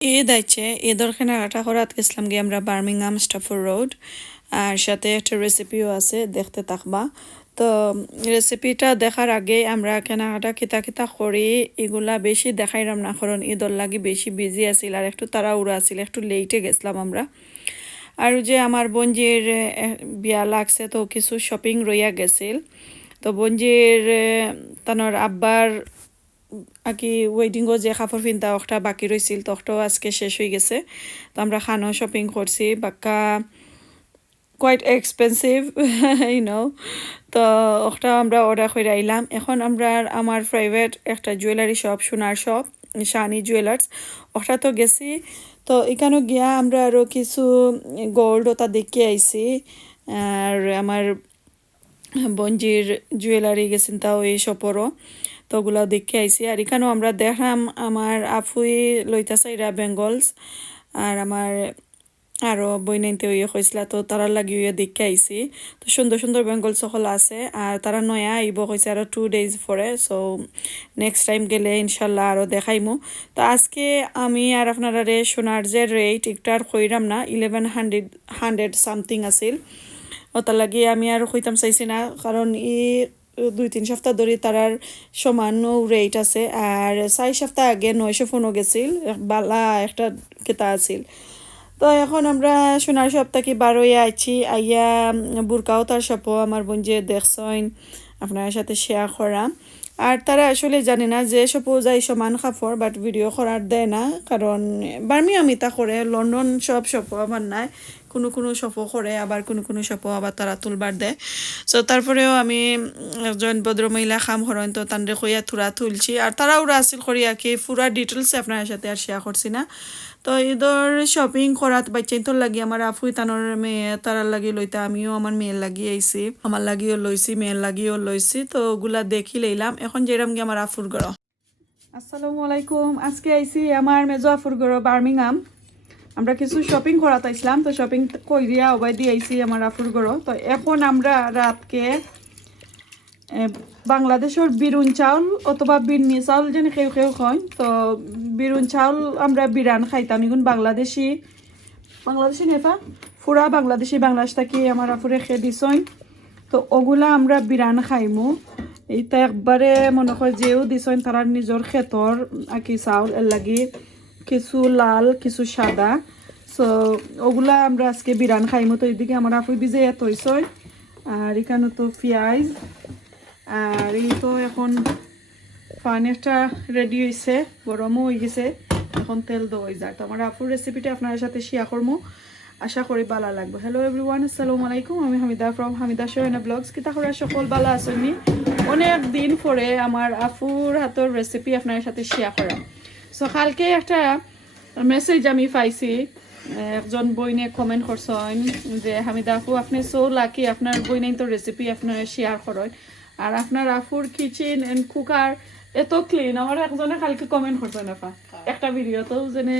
ঈদ আছে, ঈদের কেনাকাটা করাত গেছিলাম গিয়ে আমরা বার্মিংহাম স্টাফোর রোড। আর সাথে একটা রেসিপিও আছে, দেখতে থাকবা। তো রেসিপিটা দেখার আগে আমরা কেনাকাটা কিতা কিতা করি এগুলা বেশি দেখাইলাম না, কারণ ঈদর লাগি বেশি বিজি আছিল আর একটু তাড়াহুড়া আছিল, একটু লেটে গেছিলাম আমরা। আর যে আমার বোনজির বিয়া লাগছে, তো কিছু শপিং রইয়া গেছিল। তো বোনজির তানোর আব্বার আর কি ওয়েডিংও যে কাপড় পিনতা ওটা বাকি রয়েছিল, তো ওটাও আজকে শেষ হয়ে গেছে। তো আমরা খানো শপিং করছি, বাক্কা কোয়াইট এক্সপেন্সিভ ইউনো। তো ওটা আমরা অর্ডার করে আইলাম। এখন আমরা আমার প্রাইভেট একটা জুয়েলারি শপ, সোনার শপ, শানি জুয়েলার্স, ওটা তো গেছি। তো এখানেও গিয়া আমরা আরও কিছু গোল্ড ওটা দেখে আইছি। আর আমার বঞ্জির জুয়েলারি গেছেন তাও এই শপরও, তো ওগুলাও দেখে আইছি। আর এখানেও আমরা দেখলাম আমার আফুই লইতাছে এরা বেঙ্গলস, আর আমার আরও বই নাইতে হইয়া হয়েছিল, তো তারা লাগি হইয়া দেখে আইছি। তো সুন্দর সুন্দর বেঙ্গল সকল আছে, আর তারা নয়া আইব হয়েছে আরও 2 days পরে। সো নেক্সট টাইম গেলে ইনশাল্লাহ আরও দেখাইমু। তো আজকে আমি আর আপনারা সোনার যে রেট একটার কইরাম না, 1100 সামথিং আছিল। ওটার লাগে আমি আর কইতাম চাইছি না, কারণ 2-3 সপ্তাহ ধরে তারার সমান রেট আছে। আর 4 সপ্তাহ আগে 900 ফোনও গেছিল, বালা একটা কেতা আছিল। তো এখন আমরা সোনার শপ থেকে বারোই আইছি, আইয়া বুরকাও তার শপও আমার বোন যে দেখছেন আপনার সাথে শেয়ার করা। আর তারা আসলে জানে না যে শপও যাই সমান কাপড়, বাট ভিডিও করার দেয় না, কারণ বার্মিংহাম তা করে, লন্ডন সব শপও আবার নাই, কোনো কোনো শপও করে, আবার কোনো কোনো শপও আবার তারা তুলবার দেয়। সো তারপরেও আমি একজন ভদ্রমহিলা কাম করেন, তো তানরে কইয়া থুরা তুলছি। আর তারা ওরা আসিল করিয়া কি পুরা ডিটেলস আপনার সাথে আর শেয়ার করছি না। তো ঈদর শপিং করাত বাচ্চাই তো লাগি আমার আফুই তানোর মেয়ে তারার লাগি লইতে, আমিও আমার মেয়ের লাগি আইছি, আমার লাগিও লইছি, মেয়ের লাগিও লইছি। তো ওগুলা দেখি লইলাম। এখন যেরাম গিয়ে আমার আফুর গড়। আসসালামু আলাইকুম। আজকে আইছি আমার মেজো আফুর গড় বার্মিংহাম। আমরা কিছু শপিং করাতে আইছিলাম, তো শপিং কইরিয়া ওবাই দিয়ে আইছি আমার আফুর গড়। তো এখন আমরা রাতকে বাংলাদেশের বিরুন চাউল অথবা বিন্নি চাউল যেন কেউ কেউ হয়, তো বিরুন চাউল আমরা বিরান খাইতাম। এখন বাংলাদেশি নেফা ফুরা বাংলাদেশ থাকি আমার আফুরে খেয়ে দিছইন। তো ওগুলা আমরা বিরান খাইমু। এইটা একবারে মনে হয় যেও দিছইন তারার নিজের ক্ষেতর আকি চাউল, এর লাগি কিছু লাল কিছু সাদা। সো ওগুলা আমরা আজকে বিরান খাইমু। তো এইদিকে আমার আফুই বিজে এত হইছই, আর এখানে তো পেঁয়াজ, আর এই তো এখন পানিটা রেডি হয়েছে, গরমও হয়ে গেছে, এখন তেল দেওয়া যায়। তো আমার আপুর রেসিপিটা আপনার সাথে শেয়ার করবো, আশা করি ভালো লাগবে। হ্যালো এভরিওয়ান, আসসালামু আলাইকুম। আমি হামিদা ফ্রম হামিদা সোহেনা ব্লগস। কিতা করে সকল ভালো আসেননি? অনেক দিন পরে আমার আপুর হাতের রেসিপি আপনার সাথে শেয়ার করা। সো কালকে একটা মেসেজ আমি পাইছি, একজন বইনে কমেন্ট করছেন যে হামিদা আপু আপনি সো লাকি, আপনার বইনে তো রেসিপি আপনার শেয়ার করেন, আর আপনার আফুর কিচেন এন্ড কুকার এত ক্লিন। আমার একজনে কালকে কমেন্ট করছে না একটা ভিডিও, তো যেনে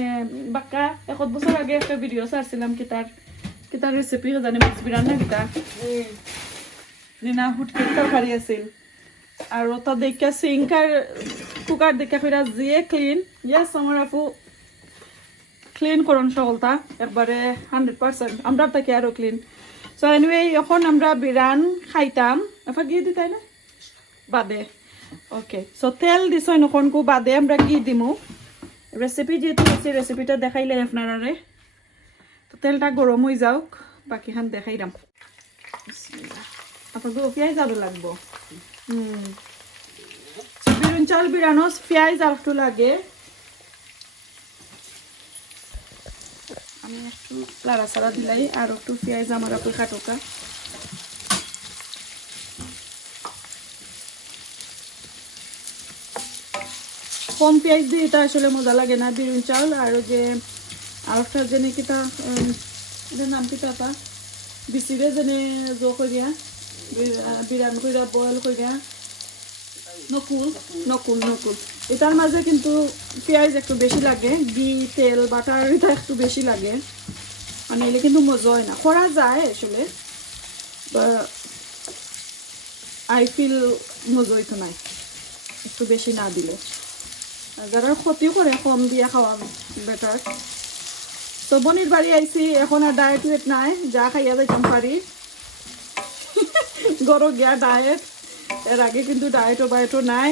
বাক্কা 1 বছর আগে একটা ভিডিও ছাড়ছিলাম কিতার রেসিপি জানি মাছ বিরান না কিতা নিনা হুটকির তরকারি আছিল। আর ওটা দেখে সিঙ্কার কুকার দেখে ফিরা দিয়ে ক্লিন। ইয়েস, আমার আপু ক্লিন করুন সকলটা একবারে 100%, আমরা তাকে আরো ক্লিন। সো এনিওয়ে এখন আমরা বিরান খাইতাম এফা গিয়ে দিতাই না বাদে। ওকে, সো তেল দিছই নখনকু বাদে আমরা কি দিমু রেসিপি যেহেতু হচ্ছে রেসিপিটা দেখাইলে আপনারা। তো তেলটা গরম হয়ে যাওক, বাকিখান দেখাইলাম। আপনার পেঁয়াজ আরো লাগবো। বিরুন চাউল বিরানো পেঁয়াজ আর একটু লাগে। আমি একটু লাড়া সাড়া দিলাই, আর একটু পেঁয়াজ আমার আপু কাটোকা। কম পেঁয়াজ দিয়ে এটা আসলে মজা লাগে না বিরুন চাউল। আর যে আরেকটা জেনে কিতা নাম কিতা পা বিচিরে জেনে জো করিয়া বিরান করিয়া বয়েল করিয়া নকুল নকুল নকুল এটার মাঝে কিন্তু পেঁয়াজ একটু বেশি লাগে, ঘি তেল বাটার এটা একটু বেশি লাগে, মানে এলে কিন্তু মজা হয় না। করা যায় আসলে, আই ফিল মজা হইতো নাই একটু বেশি না দিলে। যারা ক্ষতিও করে কম দিয়ে খাওয়া বেটার। তো বনির বাড়ি আইছি, এখন আর ডায়েট ওয়েট নাই, যা খাইয়া যাইতাম পারি গরো গিয়া ডায়েট। এর আগে কিন্তু ডায়েটও বায়েটও নাই।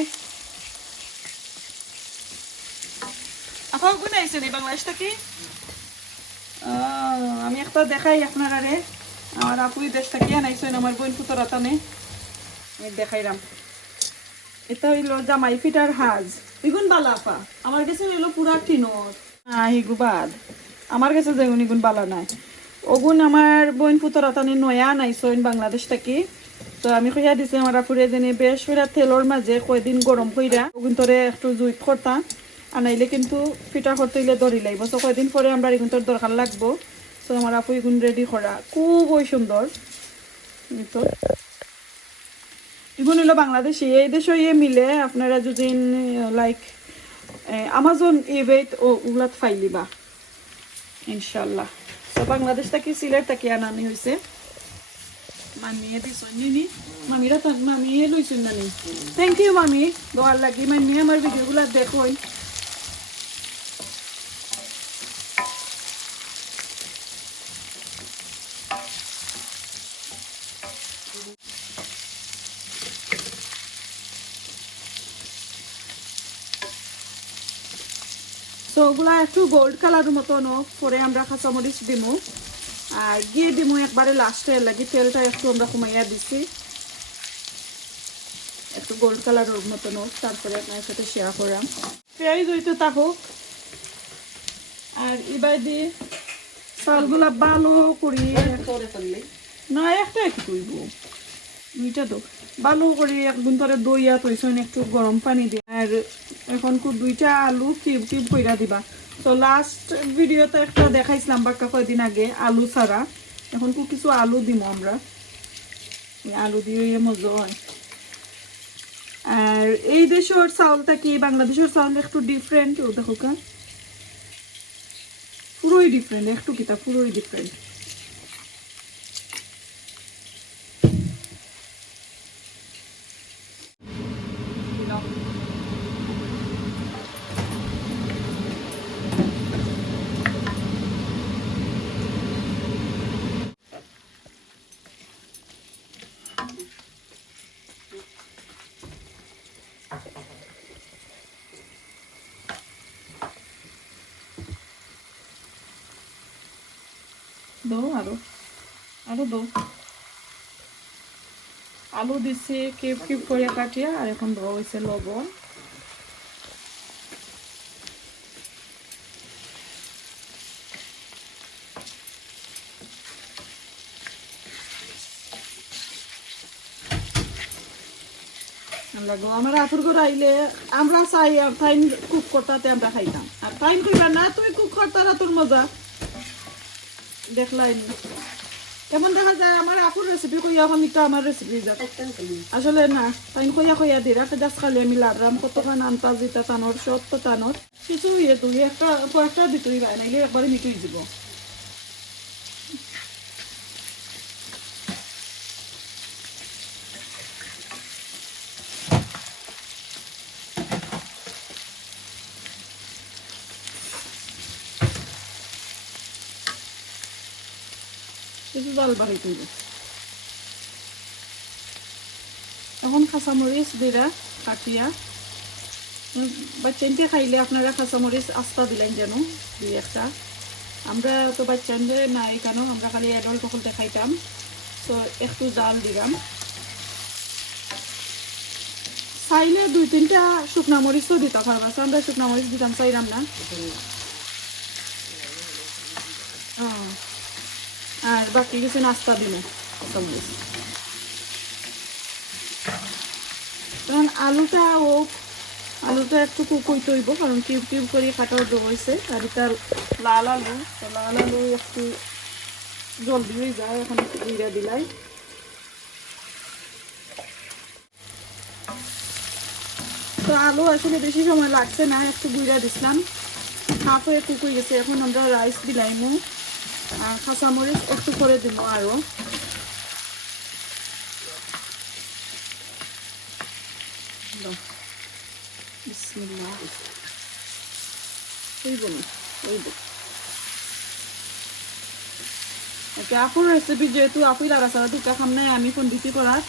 আপা কোন আইছেন এই বাংলাদেশ থেকে? আমি একটা দেখাই আপনারা রে, আমার আপুই দেশ থেকে আনাইছেন, আমার বোন পুতরাতানে আমি দেখাইলাম। এটা হইল জামাই ফিটার হাজ, ইগুন বালা আপা। আমার কাছে হইল পুরা টিনর হিগুবাদ, আমার কাছে যেগুন ইগুন বালা নাই। ওগুন আমার বোন পুতরাতানে নয়া আনাইছেন বাংলাদেশ থেকে। তো আমি কইয়া দিছি আমার আপুরে যেনে বেশ করে তেলর মাঝে কয়দিন গরম কইরা ওগুন তোরে একটু জুইত করতাম, আনাইলে কিন্তু ফিটা করতে হইলে দড়ি লাগবো। তো কয়দিন পরে আমরা এগুন তোর দরকার লাগবো। তো আমার আপু এগুন রেডি করা খুবই সুন্দর। তো এগুন হলো বাংলাদেশি, এই দেশে ইয়ে মিলে আপনারা যদি লাইক আমাজন ইবেট ও উগুলাত ফাইলিবা ইনশাল্লাহ। তো বাংলাদেশ থেকে সিলেট থেকে আনানি হয়েছে। মামিয়ে দিছেন নিনি, মামিরা তো মামিয়ে লইছেন নানি। থ্যাংক ইউ মামি, দোয়ার লাগি মামি আমার ভিডিওগুলো দেখুন। তো ওগুলা একটু গোল্ড কালারের মতন পরে আমরা কাঁচামরিচ দিমু, আর গিয়ে দিমু একবারে লাস্টে লাগি তেলটা একটু আমরা কমাইয়া দিছি, একটু গোল্ড কালারের মতন হোক, তারপরে আপনার সাথে শেয়ার করলাম। পেঁয়াজ হইতে থাকুক, আর এবার দিয়ে চালগুলা ভালো করি না, একটা একটু কইব দুইটা তো ভালো করে একদিন ধরে দইয়া তৈছেন একটু গরম পানি দিয়ে। আর এখন খুব দুইটা আলু কিউব কিউব কইরা দিবা। তো লাস্ট ভিডিওতে একটা দেখাইছিলাম বাক্কা কয়দিন আগে আলু ছাড়া, এখন খুব কিছু আলু দিব আমরা, আলু দিয়ে মজা হয়। আর এই দেশের চাউলটা কি বাংলাদেশের চাউল একটু ডিফারেন্ট, ও দেখো কা পুরোই ডিফারেন্ট, একটু কিতা পুরোই ডিফারেন্ট। দো আরো আরো দো আলু দিছি কিউব কিউব করে কাটিয়া, আর এখন দেওয়া হয়েছে লবণ। আমার আপুর ঘর আইলে আমরা চাই ফাইন কুক করতে আমরা খাইতাম, আর ফাইন কইবা না তুই কুক করতারা তোর মজা দেখলাই কেমন দেখা যায়। আমার আপুর রেসিপি কইয়া আমি তো আমার রেসিপি যাবে আসলে না, ফাইন কইয়া কইয়া দি রাখে জাস্ট খালি আমি লাড়লাম কতখান আনতা যেটা টানোর সত্য টানোর কিছু ইয়ে তুই একটা কয়েকটা দিতুই ভাই, নাইলে একবারে মিটুই যাব। কিছু জাল বাড়ি তুই এখন কাঁচামরিচ দিরা কাটিয়া, বাচ্চানকে খাইলে আপনারা কাঁচামরিচ আস্তা দিলেন যেন দুই একটা, আমরা তো বাচ্চানদের নাই কেন, আমরা খালি অ্যাডাল্ট সকলতে খাইতাম। তো একটু জাল দিলাম, চাইলে দুই তিনটা শুকনা মরিচও দিতে পারবা, আমরা শুকনা মরিচ দিতাম চাইলাম না। আর বাকি কিছু নাস্তা দিন কাঁচামরিচ। তখন আলুটা একটু কুক হইতে হইব, কারণ কিউব কিউব করে কাটাও দেওয়া হয়েছে। আর এটা লাল আলু, তো লাল আলু একটু জলদি হয়ে যায়, এখন একটু জিরা দিলাই। তো আলু আসলে বেশি সময় লাগছে না, একটু গুঁড়া দিছিলাম, হাফ হয়ে কুক হয়ে গেছে। এখন আমরা রাইস দিলাইমু, আর কাঁচামরিচ একটু করে দিব আরও। বিসমিল্লাহ। হইব না হইব এটা আপুর রেসিপি যেহেতু আপুই লাগা সারা দুটা খাম নাই আমি ফোন দিতে করার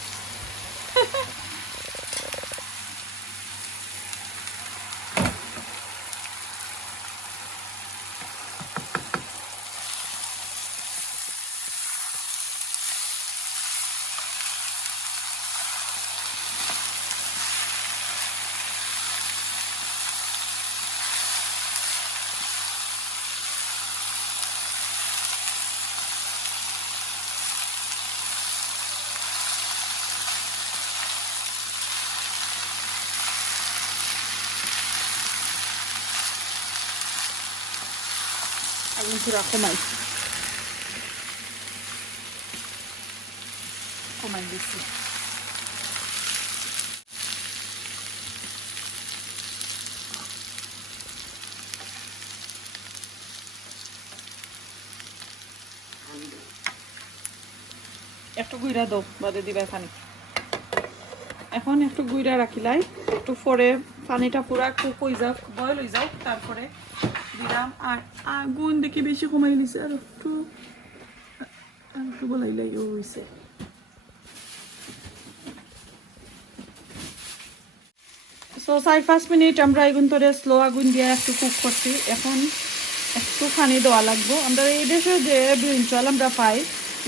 আমি পুরা কমাই দিচ্ছি একটু গুইরা দাও বাদে দিবা পানি এখন একটু গুইরা রাখিলাই একটু পরে পানিটা পুরা কুক হয়ে যাও বয়েল হয়ে যাও তারপরে দিলাম আর আগুন দেখি বেশি কমাই দিছে আর একটু বলাইলাই ও হইছে সো 4-5 মিনিট আমরা আগুন ধরে স্লো আগুন দিয়ে একটু কুক করছি এখন একটু পানি দেওয়া লাগবো আমরা এই দেশে যে বিরুন চাল আমরা পাই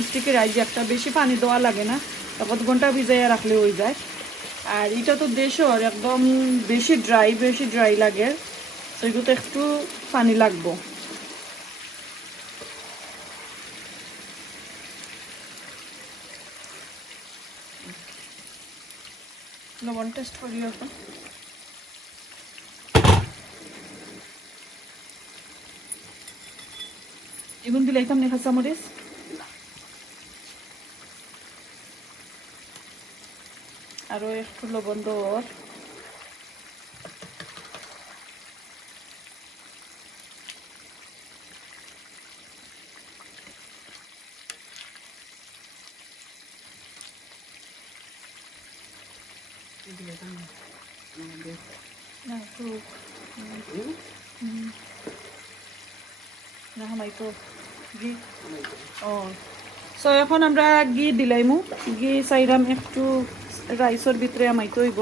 স্টিকি রাইস একটা বেশি পানি দেওয়া লাগে না 1 ঘন্টা ভিজাইয়া রাখলে হয়ে যায় আর এটা তো দেশের একদম বেশি ড্রাই লাগে তো এগুলো একটু পানি লাগবো লবণ টেস্ট করি এখন এগুন দিলাইতাম না কাঁচা মরিচ আরো একটু লবণ দেওয়ার না একটু না হামাইতো ঘি ও সো এখন আমরা ঘি দিলাইমু ঘি চাইরাম একটু রাইসের ভিতরে আমাইতো হইব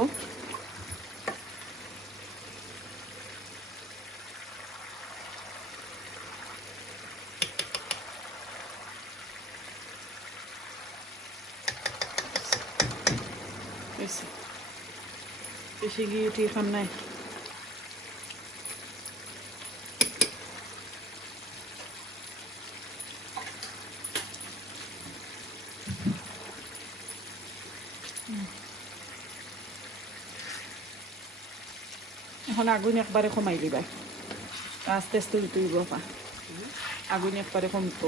বেশি ঘি উঠি খাম নাই এখন আগুন একবারে কমাই দিবা আস্তে আস্তে উঠইব পা আগুন একবারে কমতো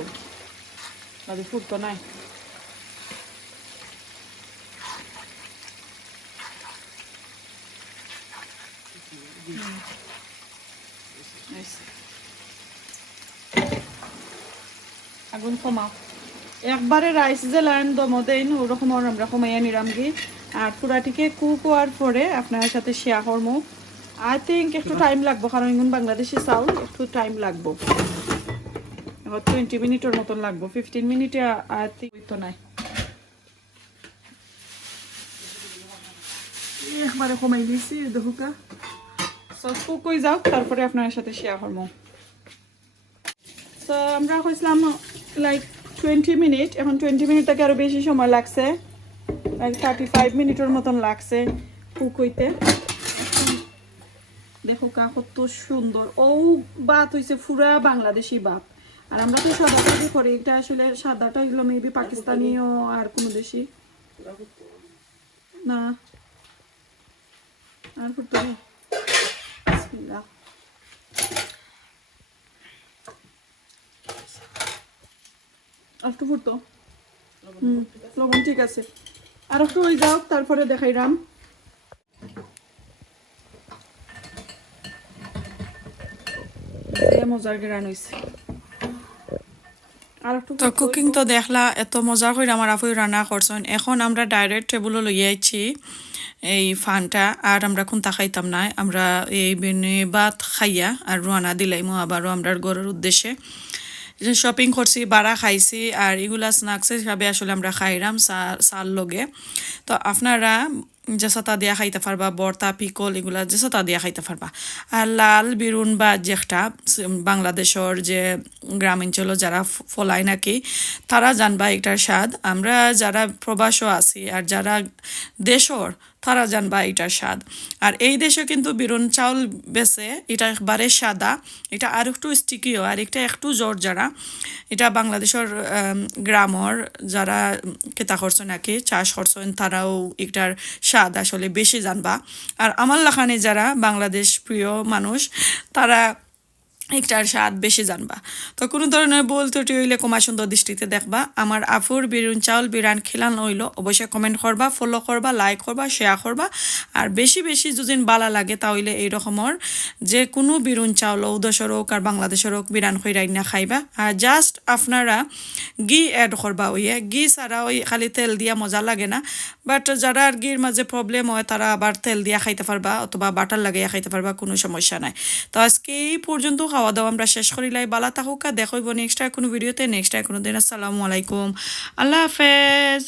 বাদে ফুটতো নাই আগুন কমাও একবারে রাইস যে লাইন দমো দেন ওরকম আমরা কমাইয়া নিলাম গি আর পুরাটিকে কুক হওয়ার পরে আপনার সাথে শেয়ার করবো আই থিঙ্ক একটু টাইম লাগবো কারণ এখন বাংলাদেশি চাউল একটু টাইম লাগবো 20 মিনিটের মতন লাগবো 15 মিনিটে আই থিঙ্ক তো নাই একবারে কমাই দিয়েছি দেখুকা সস কুক হয়ে যাও তারপরে আপনার সাথে শেয়ার করবো তো আমরা কইছিলাম লাইক 20 মিনিট এখন 20 মিনিট থেকে আরো বেশি সময় লাগছে লাইক 35 মিনিটের মতন লাগছে কুক হইতে দেখো কা কত সুন্দর ও ভাত হইছে পুরা বাংলাদেশি ভাত আর আমরা তো সাদাটা দিয়ে করি এটা আসলে সাদাটা হলো মেবি পাকিস্তানিও আর কোনো দেশি না আর ফুটতো বিসমিল্লাহ একটু ফুটতো লবণ ঠিক আছে আর একটু হয়ে যাও তারপরে দেখাইলাম মজার গ্রান হয়েছে তো কুকিং তো দেখলা এত মজা করে আমার আপুই রান্না করছেন এখন আমরা ডাইরেক্ট টেবুলে লই আইছি এই ফানটা আর আমরা খুন খাইতাম না আমরা এই বিনে ভাত খাইয়া আর রানা দিলাইমো আবারও আমরা ঘরের উদ্দেশ্যে শপিং করছি বাড়া খাইছি আর এগুলা স্ন্যাক্স হিসাবে আসলে আমরা খাইরাম সাল লগে তো আপনারা যেসাতা দিয়া খাইতে পারবা বর্তা পিকল এগুলা যেসাতা দিয়া খাইতে পারবা আর লাল বিরুন বা যেটা বাংলাদেশের যে গ্রামাঞ্চল যারা ফলায় নাকি তারা জানবা এটার স্বাদ আমরা যারা প্রবাসও আছি আর যারা দেশর তারা জানবা এটার স্বাদ আর এই দেশে কিন্তু বিরুন চাউল বেছে এটা একবারে সাদা এটা আর একটু স্টিকিও আর এটা একটু জোর যারা এটা বাংলাদেশের গ্রামর যারা কেতা করছে নাকি চাষ করছেন তারাও এটার স্বাদ আসলে বেশি জানবা আর আমার লাখানে যারা বাংলাদেশ প্রিয় মানুষ তারা একটার স্বাদ বেশি জানবা তো কোনো ধরনের ভুল ত্রুটি হইলে কমা সুন্দর দৃষ্টিতে দেখবা আমার আফুর বিরুন চাউল বিরান খিলান হইল অবশ্যই কমেন্ট করবা ফলো করবা লাইক করবা শেয়ার করবা আর বেশি বেশি যদি বালা লাগে তাহলে এই রকমের যে কোনো বিরুন চাউল উদশর হোক আর বাংলাদেশের হোক বিরান হয়ে রান্না খাইবা আর জাস্ট আপনারা ঘি অ্যাড করবা ওইয়ে ঘি ছাড়া ওই খালি তেল দিয়া মজা লাগে না বাট যারা আর ঘির মাঝে প্রবলেম হয় তারা আবার তেল দিয়া খাইতে পারবা অথবা বাটার লাগাইয়া খাইতে পারবা কোনো সমস্যা নাই তো আজকে এই পর্যন্ত খাওয়া দাওয়া আমরা শেষ করিলাই বালা থাকুকা দেখইব নেক্সট কোনো ভিডিওতে নেক্সট কোনো দিন আসসালামু আলাইকুম আল্লাহ হাফেজ